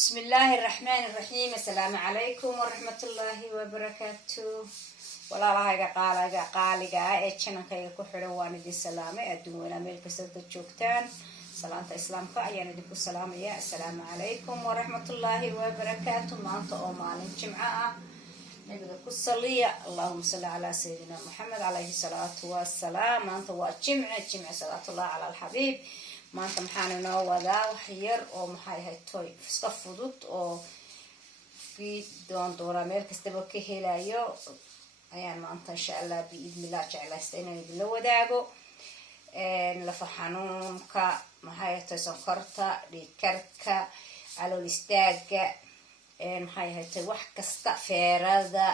بسم الله الرحمن الرحيم. السلام عليكم ورحمة الله وبركاته. ولا رايقة قالقة channelkayga ku xidhan waan idin salaamay adduun meel kasta joogtaan salaanta islaamka ayaan idinku salaamaya. Assalaamu calaykum waraxmatullaahi wabarakaatu. maanta oo maalin jimco ah nabiga ku saliya allahumma salli ala sayidina muhammad alayhi salaatu wassalaam. maanta waa jimce salaatullah ala alxabiib. maanta maxaan inoo wadaa wax yar oo maxay ahayd toy iska fudud oo doondoona meel kastaba ka helayo ayaan maanta insha allah biidnillah jeclaysta inaan idinla wadaago. lafa xanuunka maxay ahayd sonkorta dhiigkarka calool istaaga maxay ahayd wax kasta feerada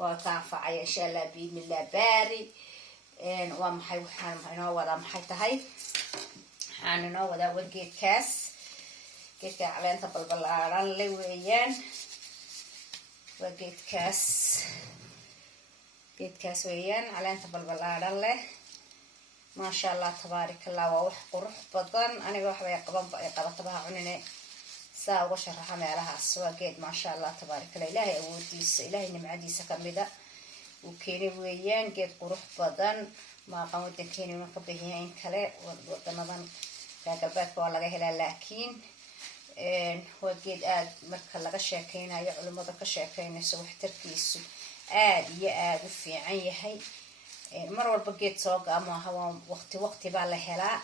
waa ka anfacaya insha allah biidnillah baari. waa maxay waxaan inoo wadaa maxay tahay waxaan inoo wadaa geedkaas caleenta balbalaaran le weeyaan. waa geedkaas weeyaan caleenta balbalaaran leh maasha allah tabaarikallah. waa wax qurux badan aniga waxbay qabatabaha cunine saa uga sharaxa meelahaas. waa geed maasha allah tabaarikallah ilaahay awoodiisa ilaahay nimcadiisa kamida uu keenay weeyaan. geed qurux badan maaqan wadankeena ma ka bixiya in kale wadamadan galbeedka waa laga helaa laakiin waa geed aad marka laga sheekeynayo culimada ka sheekeynayso waxtarkiisu aad iyo aad u fiican yahay. mar walba geed soo gaa maaha waa waqti baa la helaa.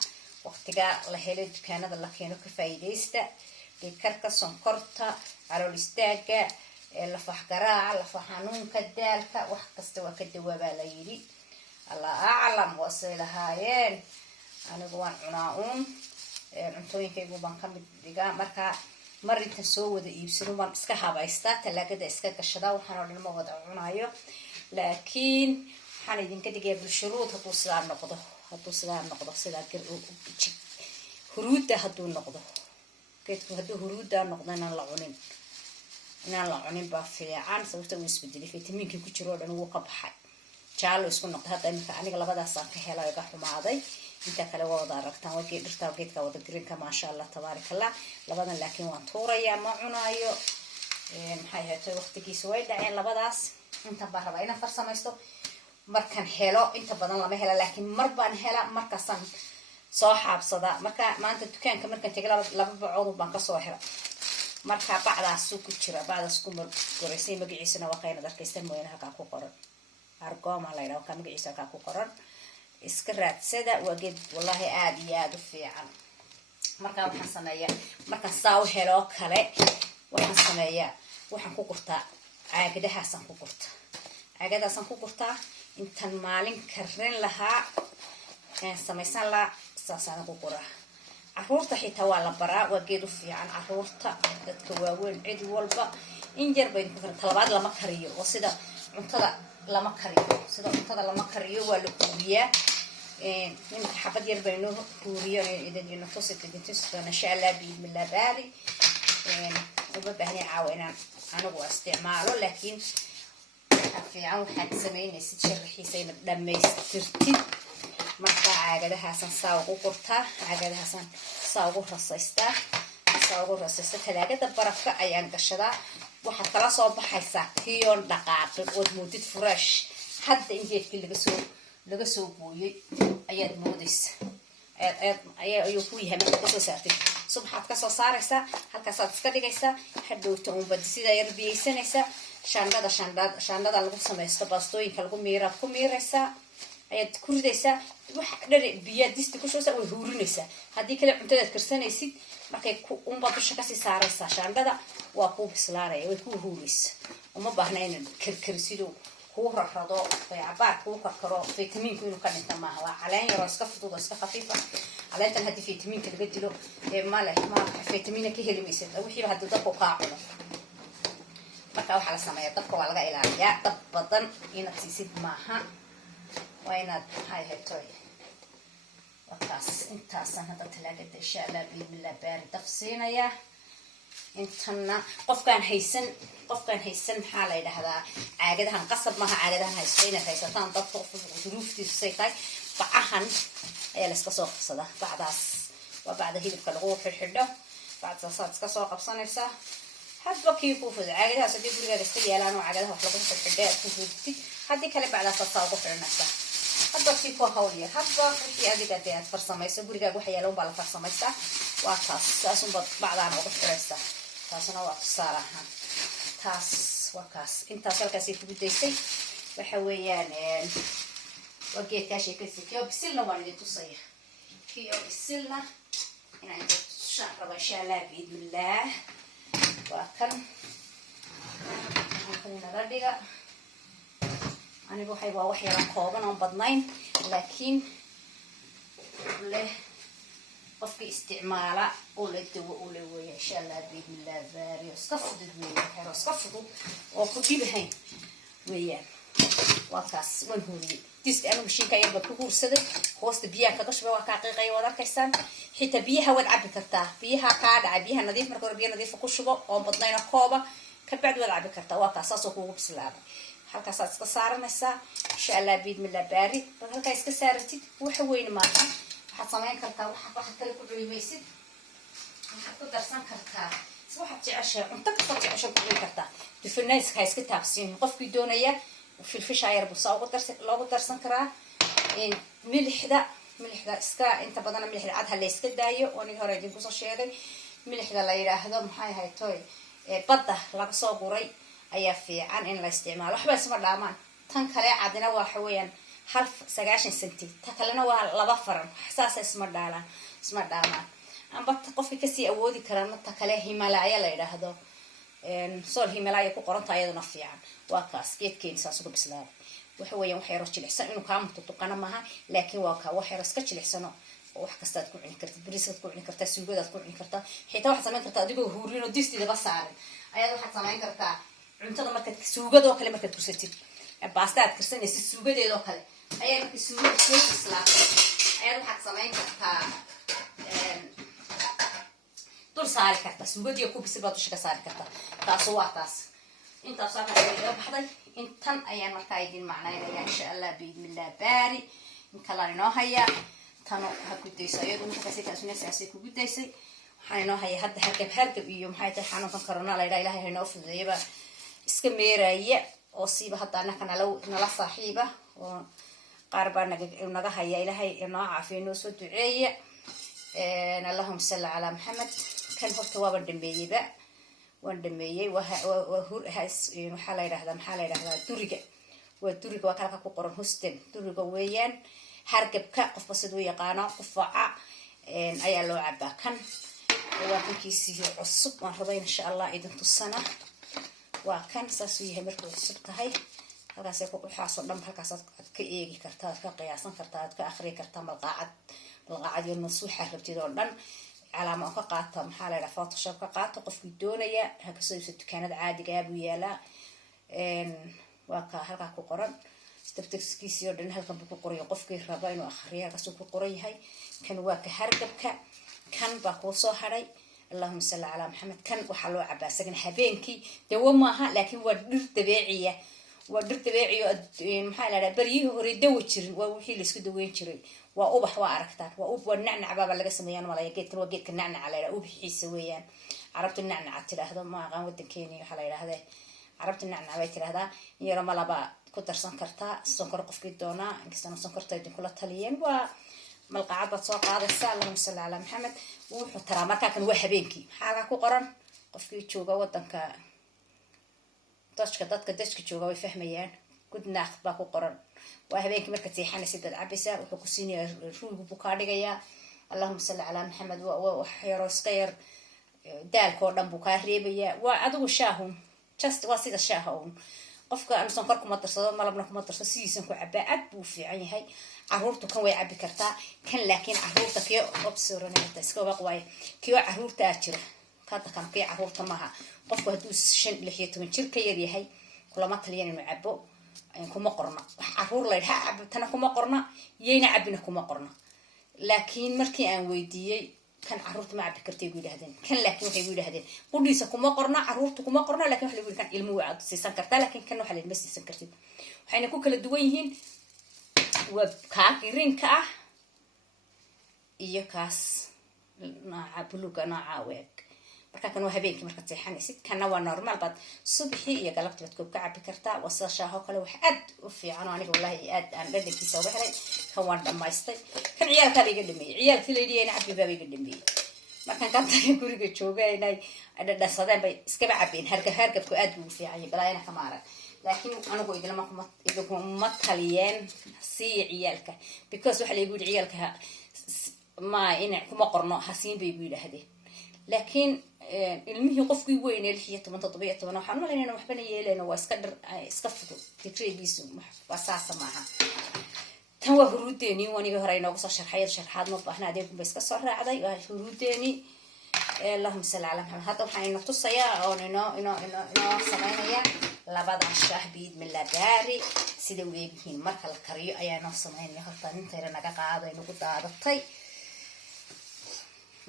waqtigaa la helay dukaanada la keeno ka faa'iidaysta. dhiigkarka sonkorta calool istaaga lafax garaaca lafa xanuunka daalka wax kasta waa ka dawaabaa la yidhi. allah aclam waasay lahaayeen. anigu waan cunaa cuntooyinkaygu baan ka mid dhigaa. markaa mar intan soo wada iibsado baan iska habaystaa talaagada iska gashadaa. waxaan oo dhan ma wada cunayo laakiin waxaan idinka dhigayaa bulsharuud hadduu sidaa noqdo sidaa huruudda hadduu noqdo geedku hadduu huruuddaa noqdo inaan la cunin baa fiican. sababta uu isbedelay fitamiinkii ku jiro oo dhan wuu ka baxay jaalo isku noqday. hadda iminka aniga labadaasaan ka helo iga xumaaday. inta kale waa wada aragtaan waa geedka wada greenka maasha allah tabaarikallah. labadan laakiin waan tuurayaa ma cunaayo. maxay ahayd waqtigiisa way dhaceen labadaas. intan baan rabaa inaan farsamaysto markaan helo. inta badan lama hela laakiin mar baan hela markaasaan soo xaabsadaa. marka maanta dukaanka markaan tegay laba bacood baan kasoo hela. marka bacdaasuu ku jira bacdaas ku goraysay magaciisana waa qaynad arkaysan mooyane halkaa ku qoran argoma la yidhaha halkaa magaciisa halkaa ku qoran iska raadsada. waa geed wallahi aad iyo aad u fiican. markaa waxaan sameeyaa markaan saa u heloo kale waxaan ku gurtaa caagadahaasaan ku gurtaa intan maalin karin lahaa samaysan lahaa saasaan ku guraa. caruurta xitaa waa la baraa. waa geed u fiican caruurta dadka waaweyn cid walba in yar bay ku filan. talabaad lama kariyo oo sida cuntada lama kariyo waa la huuriyaa. nimanka xabad yar bay noo huuriyo idin tusidintusdoona insha allah biidnillah baari. uma baahniya caawa inaan anigu isticmaalo laakiin waxaa fiican waxaad samaynaysid sharaxiisa inaad dhammaystirtid. marka caagadahaasaan saa ugu gurtaa. caagadahaasaan saa ugu rasaystaa. talaagada barafka ayaan gashadaa. waxaad kala soo baxaysaa kiyoon dhaqaaqin ood moodid fresh hadda in geedkii laga soo gooyey ayaad moodaysa ayuu ku yahay marka kasoo saartid. subaxaad kasoo saaraysaa halkaasaad iska dhigaysaa. hadhowta unbad sidaa yar biyaysanaysaa. shaandhada lagu samaysto baastooyinka lagu miiraad ku miiraysaa ayaad ku ridaysaa. wax dhari biyaa disti ku shubeysaa way huurinaysaa. haddii kale cuntadaad karsanaysid markay unba dusha kasii saaraysaa shaandhada waa kuu bislaanaya way kuu huuraysa. uma baahna inaad karkarisido kuu rarado cabaar kuu karkaro. fitamiinku inuu ka dhinta maaha. waa caleen yaroo iska fudud oo iska khafiifa. caleentan haddii fitamiinka laga dilo male fitamiina ka heli maysid wixiiba haddii dabku kaa cuno. marka waxaa la sameeyaa dabka waa laga ilaaliyaa. dab badan inaad siisid maaha. waa inaad maxay haytoy wakaas intaasaan hadda talaagada insha allah biidnillah baari daf siinayaa. intana qofkaan haysan maxaa la yidhaahdaa caagadahan qasab maaha. caagadahan haysto inaad haysataan dadka duruuftiisu say tahay bacahan ayaa la iska soo qabsadaa. bacdaas waa bacda hilibka lagu xidhxidho بعد صاصات كسر قبصانيسا حبة كيكو في العجلة صدق برجع استيالان وعجلها وحلقة في الحداء كوفي هذه كله بعد صاصة وقفل نفسها حبة كيكو هولية حبة في أجد أديات فرصميسا برجع وحيالون بالله فرصميسا وكاس أسون بعدها وقفل نفسها تاسنا وقت الصراحة تاس وكاس انت سالكاسي في بديسي وحويان وجيت كاشي كيسي كيو بسلنا وانا تصيح كيو بسلنا يعني شهر إن شاء الله بإذن الله وأكل خلينا رديقة أنا بوحي ووحي رقابا عن بدنين لكن له قفك استعماله وله دواء وله إن شاء الله بإذن الله باري وسقفض الدواء حيرو سقفضوا وكتي بهين ويان وكاس ونهوري تيس أنا مشين كاير بكور صدق خوست بيها كقش بوا كاقي وذا كيسان حتى بيها ودعبي كرتا بيها قاعد عبيها نظيف مركور بيها نظيف كوشبا أو بدنين قابة كبعد ودعبي كرتا وكاس أسوق بسلام هالكا ساس كسارة نسا إن شاء الله بإذن الله باري هالكا يسكسارتي وحوين معها حصمين كرتا وحط كل كل يميسد وحط درسان كرتا سو حط عشاء أنت كفت عشاء كل كرتا تفنى يسكايس كتابسين قف كيدونية وفي الفيش عير بصاو لو درسان كرا ملح دا اسكا انت بدنا ملح عادها اللي اسكا دايو وني هوري دين كوسو شيغay ملحda la yiraahdo maxay haytoy badda laga soo guray ayaa fiican in la isticmaalo waxba isma dhaamaan tan kale cadina waxa weeyaan half 90 senti ta kalena waa laba faran xasaas isma dhaamaan amba qofka ka sii awoodi karaan ta kale Himalaya la yiraahdo sool Himalaya ku qoran tahay ayaduna fiican waa kaas geedkeen saas ugu bislaaday waxa weeyaan wax yar jilicsan inuu ka muddo tuqana maaha laakiin waa ka wax yar iska jilicsano oo wax kasta aad ku cuni kartid bariisaad ku cuni kartaa suugada aad ku cuni kartaa xitaa wax samayn kartaa adigoo huurino distiida ba saaran ayaad wax samayn kartaa cuntada markaad suugada oo kale markaad kursatid baasta aad karsanaysid suugadeeda oo kale ayaad markii suugada soo bislaatay ayaad wax samayn kartaa dul saari kartaa suugadii ku bisil baad dusha ka saari kartaa taas waa taas inta soo baxday baxday intan ayaan markaa idin macnaynaya insha Allah biidmillah baari in kala inoo haya tano ha ku deysay ayadu markaa sidaas ku gudaysay waxaan inoo haya hadda hargab iyo maxay tahay xanuunkan corona la ilaahay inoo fududeeyba iska meeraya oo siiba hadda anaka nala saaxiiba oo qaar baa naga haya ilaahay inoo caafiyo inoo soo duceeya اللهم صل على محمد كان هرت وابن دمبيبا وندميي وهور هاس وحلا يرهدا محلا يرهدا دوريجا ودوريجا وكالك كقرن هستن دوريجا ويان هرجبك قف بسدو يقانا قفعة أي لو عبا كان وكان كيسي عصب مرحبا إن شاء الله إذا تصنع وكان ساسويه مركو السبت هاي هذا سيكون حاصل لما هالكاسات كإيجي كرتات كقياسا كرتات كآخري كرتا ملقاعد ينصوحة ربتي دولن على ما قاطة محل على فوتوشوب قاطة قف الدنيا هكذا ست كانت عادي جابوا يلا وكا هلقا كقرن استفتكس كيسيو دن هلقا بقري قف كي رباين وآخريها كسوق قري هاي كان واك هرقبك كان باقوصو هري اللهم صل على محمد كان وحلو عباس لكن حبينكي دوامها لكن ودر تبيعية محل على بريه هري دوتشر ووحي لسك دوين شري وأوبح وأركتان والنعنع بابا لقى سميان ولا يجيت وجيت النعنع على أوبح يسويان عرفت النعنع ترى هذا ما قام ودن كيني حلا هذا عرفت النعنع بيت هذا يرى ملابا كتر سنكرتا سنكر قف قدونا إنكسنا سنكرتا يدين كل التاليين وملقعات بتسوق هذا الساعة اللهم صل على محمد وترى ما كان وحبينكي حاجة كقرن قف يتشوجا ودن كا dadka jooga way fahmayaan gudna akhba ku qoran waa habeenkii marka tiixana sidad cabisa wuxuu ku siinaya ruugu buu ka dhigayaa allahumma salli ala muhammad wa xayro iskayr daalko dhan buu ka reebaya waa adigu shaahun just waa sida shaahun qofka aan sonkor kuma darsado malabna kuma darsado sidiisan ku cabaa aad buu fiican yahay caruurtu kan way cabi kartaa kan laakiin caruurta kiyo obsoranayta iska waqway kiyo caruurta jira kada kan kiyo caruurta maaha qofku haduu 16 jir ka yar yahay kulama taliyan inuu cabo kuma qorna wax caruur la yiraahdo cabtana kuma qorna yeena cabina kuma qorna laakiin markii aan weydiiyay kan caruurta ma cabi kartay ugu yiraahdeen kan laakiin waxay ugu yiraahdeen qudhiisa kuma qorna caruurta kuma qorna laakiin wax la yiri kan ilmu waad siisan kartaa laakiin kan waxa la ma siisan kartid waxayna ku kala duwan yihiin waa ka girinka iyo kaas nooca buluuga nooca weeg marka kan waa habeenkii markaad seexanaysid. Kana waa normal baad subaxii iyo galabtii baad koob ka cabi kartaa. waa sida shaaho kale wax aad u fiican aniga wallahi aad aan dhadhankiisa uga helay. kan waan dhamaystay. kan ciyaalkaa iga dhameeyay. ciyaalkii leediyayna cabbi baa iga dhameeyay. markaan ka tagay guriga joogay inay dhadhasadeen bay iskaba cabeen. hargabku aad buu u fiican yahay balaayana kama arag. laakiin anigu idinma taliyeen si ciyaalka because waxa la igu yiri ciyaalka ma ina kuma qorno hasiin bay igu yiraahdeen. laakiin ilmihii qofkii weyn ee 16 17 waxaan u maleynaa waxbana yeelayna waa iska fudud fikrigiisu wasaasa maaha. tan waa huruudeeni waniga hore inoogu soo sharxaad ma baahna adeegku bay iska soo raacday. waa huruudeeni Allahumma salli ala Muhammad. hadda waxaan inoo tusayaa oo inoo sameynaya labadan shaah biidmillah baari sida u eegyihiin marka la kariyo ayaa noo sameynaya. horta intayna naga qaado inagu daadatay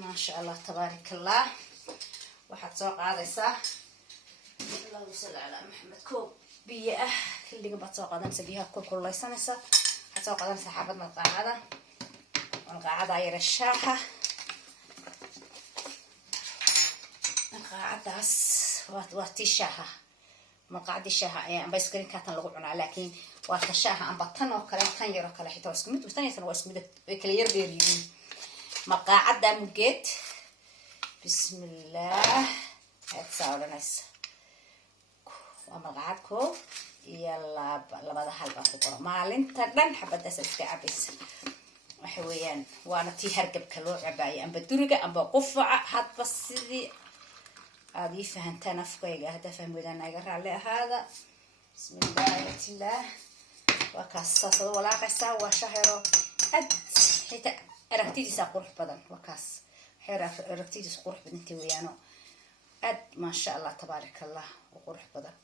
maasha Allah tabaarakallah. waxaad soo qaadaysaa Allahumma salli ala Muhammad koob biyo ah xilliga baad soo qaadanaysaa biyaha kulkulaysanaysaa. waxaad soo qaadanaysaa xabad malqaacada yar shaaha. malqaacadaas waa tii shaaha malqaacadii shaaha amba iskarin kaatan lagu cunaa laakiin waa ta shaaha amba tan oo kale tan yar oo kale xitaa isku mid waa isku mid way kala yar dheer yihiin. malqaacada mugeed bismillah aad saaranaysa. waa malqaacad koob iyo labada hal baa ku qoran. maalinta dhan xabadaas iska cabaysa. waxa weeyaan waana tii hargabka loo cabaayay amba duriga amba qufaca hadba sidii aad ii fahantaan afkayga. hadda fahmweydaan naga raalli ahaada. bismillah waa kaas saasada walaaqaysaa. waa shahero aad xitaa aragtidiisa qurux badan. waa kaas aragtidiisa qurux badan intii weeyaano aad maasha Allah tabaarakallah oo qurux badan.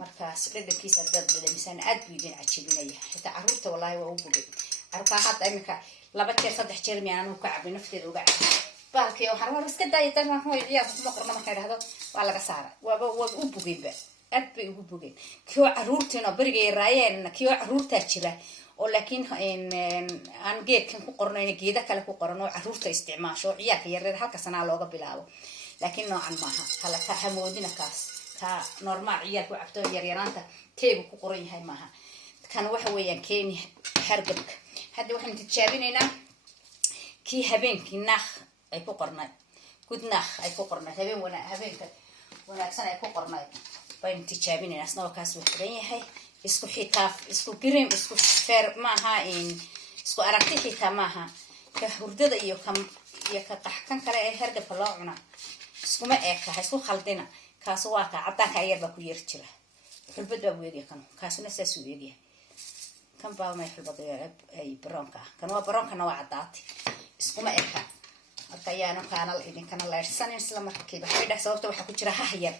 markaas dhadhankiisa dad dhadhamisan aad buu idin cajibinaya. xitaa caruurta wallahi waa u bugay. caruurta hadda imika 2 jeer 3 jeer miyaan ku cabin nafteeda uga cabin. baalkii waxaan war iska daayay tan hooy ciyaar kuma qorno markay dhahdo waa laga saaray. waa u bugayba aad bay ugu bugeen. kii caruurtina bariga raayeen kii caruurta jira oo laakiin aan geedkan ku qornayna geeda kale ku qoran oo caruurta isticmaasho ciyaalka yaryar halka sanaa looga bilaabo. laakiin noocan maaha kala ka hamoodina kaas ka normal ciyaalku cabto yaryaraanta teegu ku qoran yahay maaha. kan waxa weeyaan keeni hargabka. hadda waxaan tijaabinaynaa kii habeenkii naakh ay ku qornay gudnaakh ay ku qornay habeenka wanaagsan ay ku qornay baynu tijaabinaynaa. asna waa kaas wuxuu xiran yahay isku xitaaf isku girim isku feer maaha isku aragti xitaa maaha. ka hurdada iyo ka qaxkan kale ee hargabka loo cuna iskuma eeka isku khaldina. kaas waa ka cadaanka yar baa ku yar jira. xulbad baa weediya kan kaasuna saas u weediya. kan baa ma xulbad ay baroonka kan waa baroonkana waa cadaati iskuma eeka. marka ayaanu kaanal idinkana leersan isla markiiba xidha sababta waxa ku jira hahyar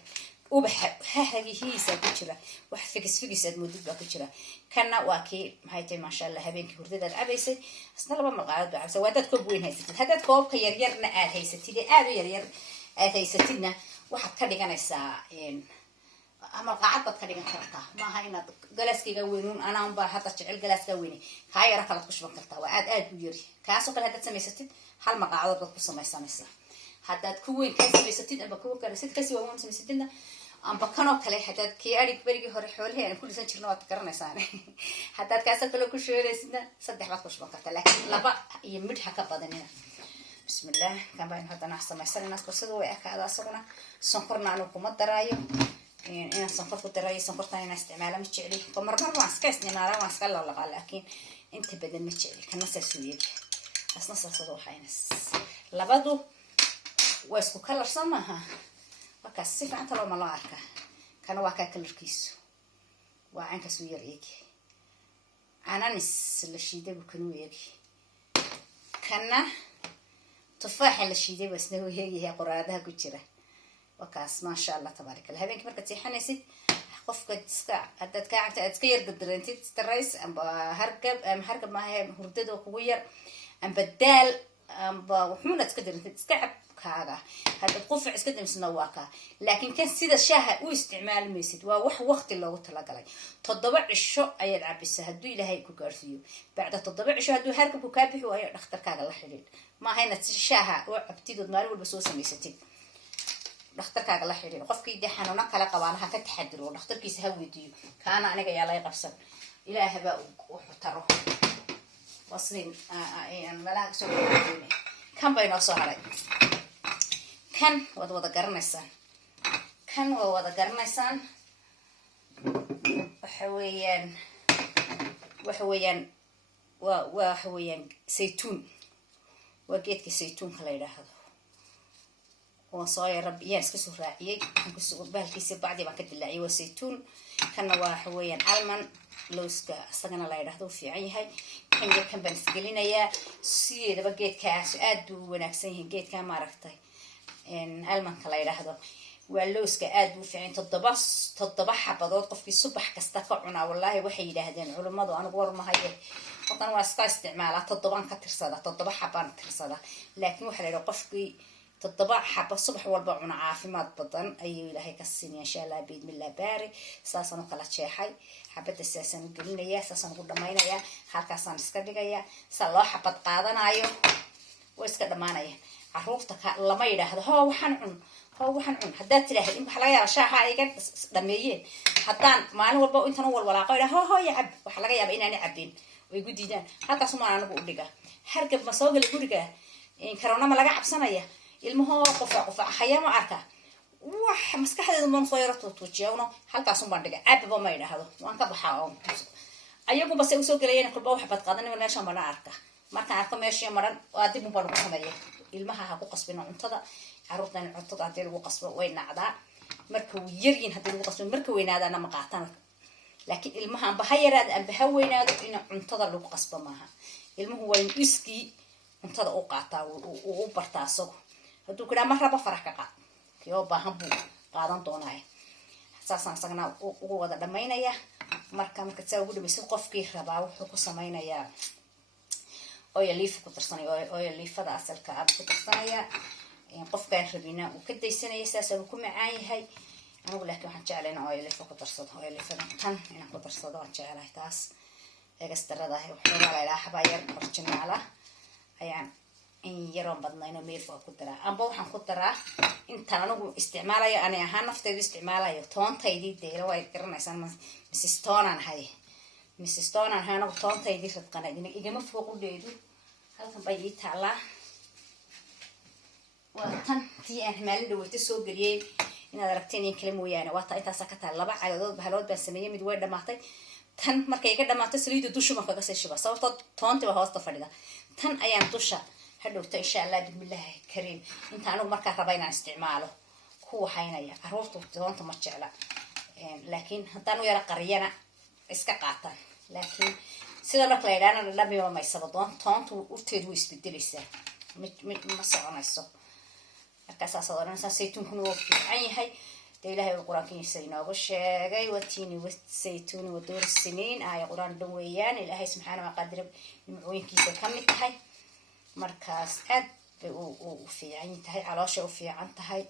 ubaxa hahagiisa ku jira wax figis aad moodid baa ku jira. kana waa kii maxay tahay maasha Allah habeenkii hurdadaad cabaysay. asna laba malqaacad baa cabsay. waa dad koob weyn haysatid. haddaad koobka yaryarna aad haysatid aad u yaryar aad haysatidna waxaad ka dhiganaysaa malqaacad baad ka dhigan kartaa. maaha inaad galaaskayga weynuun anaan baa hadda jecel galaaska weyne kaa yara kalaad ku shuban kartaa. waa aad u yari. kaasoo kale haddaad samaysatid hal malqaacadood baad ku samaysanaysaa. haddaad ku weyn kaa samaysatid amba kuwa kale sid kasi waa weyn samaysatidna amba kanoo kale haddaad kii arig berigii hore xoolihii aan ku dhisan jirna waad garanaysaan. haddaad kaasoo kale ku shoolaysidna 3 baad ku shuban kartaa laakiin 2 iyo mid ha ka badanina. bismillah kan baan hadana samaysanayna qosada way akaada asaguna sonkorna anu kuma daraayo. inaan sonkor ku daraayo sonkortan inaan isticmaalo ma jecli. marmar waan iska isticmaalaa waan iska laqaa laakiin inta badan ma jecli. kana saas u yeegi asna saasada waxayna labadu waa isku kalar samaha. marka si fiican loo ma loo arka. kana waa ka kalarkiisu waa aan ka soo yar eegi. ananis la shiiday buu kanu eegi. kana tufaaxa la shiiday baa isna weeyahay qoraadaha ku jira. wakaas maasha Allah tabaarakallah. habeenkii markaad seexanaysid qofka iska haddaad ka cabto aad iska yar dardareentid stress amba hargab maaha hurdada kugu yar amba daal amba wuxuuna iska dareentid iska cab kaaga. haddaad qufac iska damsna waa kaa. laakiin kan sida shaaha u isticmaali maysid. waa wax waqti loogu talagalay. 7 cisho ayaad cabisaa hadduu ilaahay ku gaarsiiyo. bacda 7 cisho hadduu hargabku kaa bixi waayo dhakhtarkaaga la xidhiidh. maaha inaad shaaha oo cabtidood maalin walba soo samaysatid. dhakhtarkaaga la xidhiir qofkii dee xanuuno kala qabaana ha ka taxadiro dhakhtarkiisa ha weydiiyo kaana aniga yaa lay qabsan ilaahaba wuxuu taro waslin meelaha kasoo gudbeyne kan bay noo soo haray kan waad wada garanaysaan waxa weeyaan saytuun waa geedka saytuunka la yidhaahdo oo soo yara iyaan iska soo raaciyey bahalkiisa bacdi baan ka dilaaciyay waa saytuun kanna waxa weeyaan alman lowska isagana la yidhaahdo u fiican yahay kan baan isgelinayaa sideedaba geedkaas aad buu u wanaagsan yahay geedka maaragtay almanka la yidhaahdo waa lowska aad buu fiican toddoba xabadood qofkii subax kasta ka cunaa wallaahi waxay yidhaahdeen culimmadu anigu warmahaye hortan waa iska isticmaalaa 7 xabaan tirsada laakiin waxaa la yidhaha qofkii 7 xaba subax walba cuna caafimaad badan ayuu ilaahay ka siinaya insha allah biidmillah baari saasaan u kala jeexay xabada saasaan u gelinayaa saasaan ugu dhammaynayaa halkaasaan iska dhigayaa saa loo xabad qaadanayo way iska dhammaanayaan caruurta lama yidhaahdo waxaan cun haddaad tidhaahda in waxa laga yaaba shaaha iga dhameeyeen haddaan maalin walba intan u walwalaaqo idhaa ya cab waxaa laga yaaba inaani cabin way gu diidaan halkaas umaan anigu u dhiga hargab ma soo gala guriga karoona ma laga cabsanaya ilmahoo qufac hayama arka wax maskaxdeedu maan soo yaro tuujiya halkaas umbaan dhiga cabba ma idhaahdo waan ka baxaa oo ayaguba se usoo galayeen kulba wax bad qaadan meeshan bana arka markaan arko meeshii maran waa dib umbaan ugu sameeya ilmaha ha ku qasbina cuntada caruurtan cuntada haddii lagu qasbo way nacdaa marka yaryin haddii lagu qasbo marka weynaadaana ma qaataan laakiin ilmaha amba ha yaraada amba ha weynaado in cuntada lagu qasbo maaha ilmuhu waa in iskii cuntada u qaataa u bartaa isagu hadduu kidhaa ma raba farax ka qaad kiyoo baahan buu qaadan doonaaye saasaan isagana ugu wada dhammaynaya marka saa ugu dhamaysid qofkii rabaa wuxuu ku samaynayaa oil leaf ku tirsanaya oil leafada asalka aad ku tirsanaya qofkaan rabina uu ka daysanaya saasaba ku macaan yahay anigu laakiin waxaan jeclay inaan oil leaf ku tarsado oil leafada tan inaan ku tarsado waan jeclahay taas egastarada waxoogaa la idhaha xabaayar originaala ayaan in yaroon badnayno meelfa ku daraa amba waxaan ku daraa intaan anigu isticmaalayo ani ahaan nafteydu isticmaalayo toontaydii deelo way garanaysaan mrs tonan hay anagu toontaydii radqanayd igama fooqudheedu halkan bay ii taalaa waa tan tii aan maalin dhaweyta soo geliyey inaad aragteen in kale mooyaane waa taa intaasaa ka tahay 2 cagadood bahalood baan sameeyey mid way dhamaatay tan markay iga dhamaato saliida dusha ma kaga sii shuba sababtoo toontiba hoosta fadhida tan ayaan dusha hadhowta insha allah bismillaahi kariim inta anigu markaa raba inaan isticmaalo ku waxaynaya caruurtu toonta ma jecla laakiin haddaan u yara qariyana iska qaataan laakiin sida marka la yidhaahna dhamiba maysaba toontu urteedu way isbedelaysaa ma soconayso markaasaasad odhanaysaa saytuunkuna waa fiican yahay dee ilaahay uu qur-aankiisa inoogu sheegay watiini wasaytuuni waduuri siniin aaya qur-aan dhan weeyaan ilaahay subxaana waqaadira nimcooyinkiisa ka mid tahay markaas aad bay u fiican tahay caloosha u fiican tahay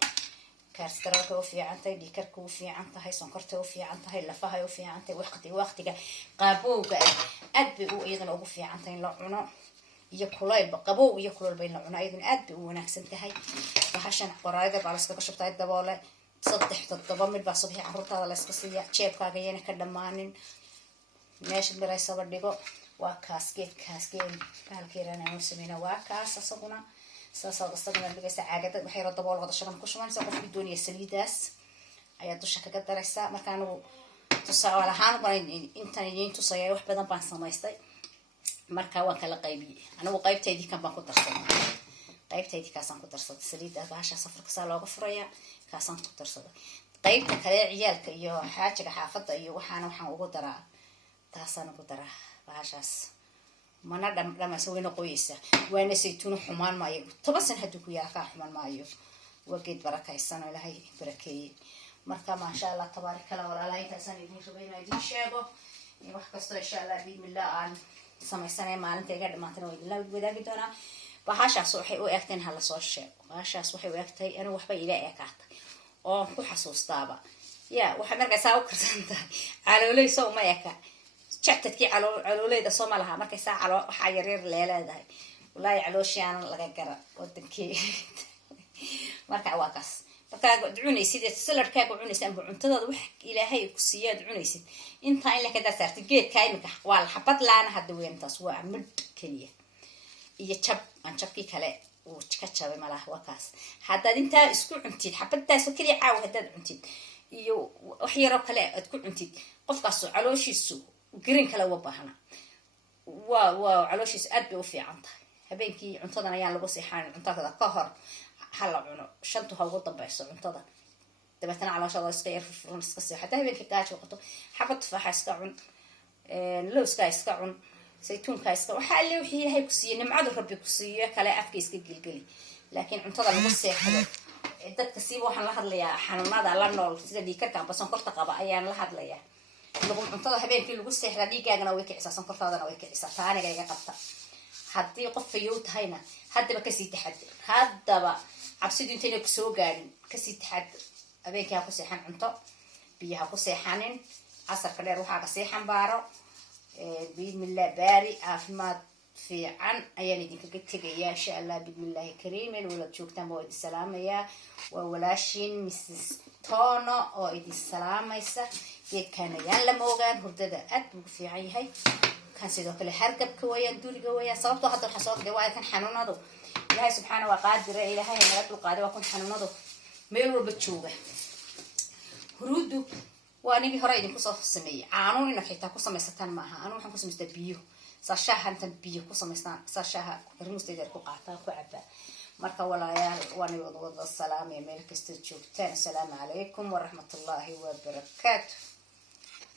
kaarstaroolka u fiican tahay dhiikarka u fiican tahay sonkorta u fiican tahay lafaha u fiican tahay waqtiga qaabowga aad bay iyadana ugu fiican tahay in la cuno iyo kulaylba qabow iyo kulaylba in la cuno iyadana aad bay u wanaagsan tahay bahashan qoraayada baa layskaga shubtay daboole 3-7 mid baa subixii caruurtaada layska siiya jeebkaaga yana ka dhammaanin meesha miraysaba dhigo waa kaasgeed bahalkeerana aan sameyna waa kaas asaguna saasaad asaguna dhigaysa caagada waxay yaro dabool wada shagan ku shubanaysa qofkii doonaya saliidaas ayaa dusha kaga daraysa marka anigu tusaale ahaan intan idiin tusaya wax badan baan samaystay marka waan kala qaybiyey anigu qaybtaydii kan baan ku darsaday qaybtaydii kaasaan ku darsaday saliidaas bahasha safarka saa looga furaya kaasaan ku darsaday qaybta kale ciyaalka iyo xaajiga xaafadda iyo waxaan ugu daraa taasaan ugu daraa bahashaas mana dhamaysa wayna qoyeysa waana saytuun xumaan maayo 10 san hadduu ku yaala kaa xumaan maayo waa geed barakaysan oo ilaahay barakeeyey marka maasha allah tabaarak allah walaalaha intaasaan idiin rabay inaan idiin sheego wax kastoo insha allah bismillah aan samaysanay maalinta iga dhamaatana waa idinla wadaagi doonaa bahashaas waxay u eegteen hala soo sheego bahashaas waxay u eegtay anigu waxba ila eekaatay oo ku xasuustaaba waxay markaysaa u karsan tahay calooleysa uma eka jactadkii calooleyda soo ma laha markaysaa waxaa yaryar leeleedahay wallaahi calooshii aanan laga gara wadankii marka waa kaas markaa cunaysid saladkaaga cunaysid amba cuntadaada wax ilaahay ku siiyaad cunaysid intaa in la kada saartay geedka imika waa xabad laana hadda weyntaas waa midh kaliya iyo jab aan jabkii kale uu ka jabay malaha waa kaas haddaad intaa isku cuntid xabadaas oo kaliya caaw haddaad cuntid iyo wax yaro kale aad ku cuntid qofkaas calooshiisu green kale u baahna waa calooshiisu aad bay u fiican tahay habeenkii cuntadan ayaan lagu seexan cuntada ka hor hala cuno shantu ha ugu dambayso cuntada dabeetana calooshada iska yar furfurun iska sii hadaa habeenkii gaajo qoto xabad tufaaxa iska cun lowska iska cun saytuunka iska waxa alle wixii ilaahay ku siiyay nimcadu rabbi ku siiyay kale afka iska gilgili laakiin cuntada lagu seexdo dadka siiba waxaan la hadlayaa xanuunada la nool sida dhiigkarka amba sonkorta qaba ayaan la hadlayaa lagu cuntada habeenkii lagu seexda dhiigaagana way kicisaa sonkortaadana way kicisaa taaniga iga qabta haddii qof fayow tahayna haddaba kasii taxadir haddaba cabsidu intayna ku soo gaadhin kasii taxadir habeenkii ha ku seexan cunto biyaha ku seexanin casarka dheer waxaa ka seexan baaro biidmillah baari caafimaad fiican ayaan idinkaga tegayaa insha allah biidmillahi kariim meel walaad joogtaanba waa idin salaamayaa waa walaashiin mrs tono oo idin salaamaysa geedkaan ayaan lama ogaan hurdada aad buu fiican yahay kan sidoo kale hargabka weeyaan duriga weeyaan sababtoo hadda waxaa soo gaday waa kan xanuunadu ilaahay subxaana waa qaadira ilaahay naga dulqaaday waa kun xanuunadu meel walba jooga huruudu waa anigii hore idinku soo sameeyey caanuun inaad xitaa ku samaysataan maaha anu waxaan ku samaystaa biyo saashaaha intan biyo ku samaystaan saashaaha harmuustayda ku qaataan ku cabaa marka walaayaal waan wada salaamaya meel kasta joogtaan assalaamu calaykum waraxmatullaahi wabarakaatu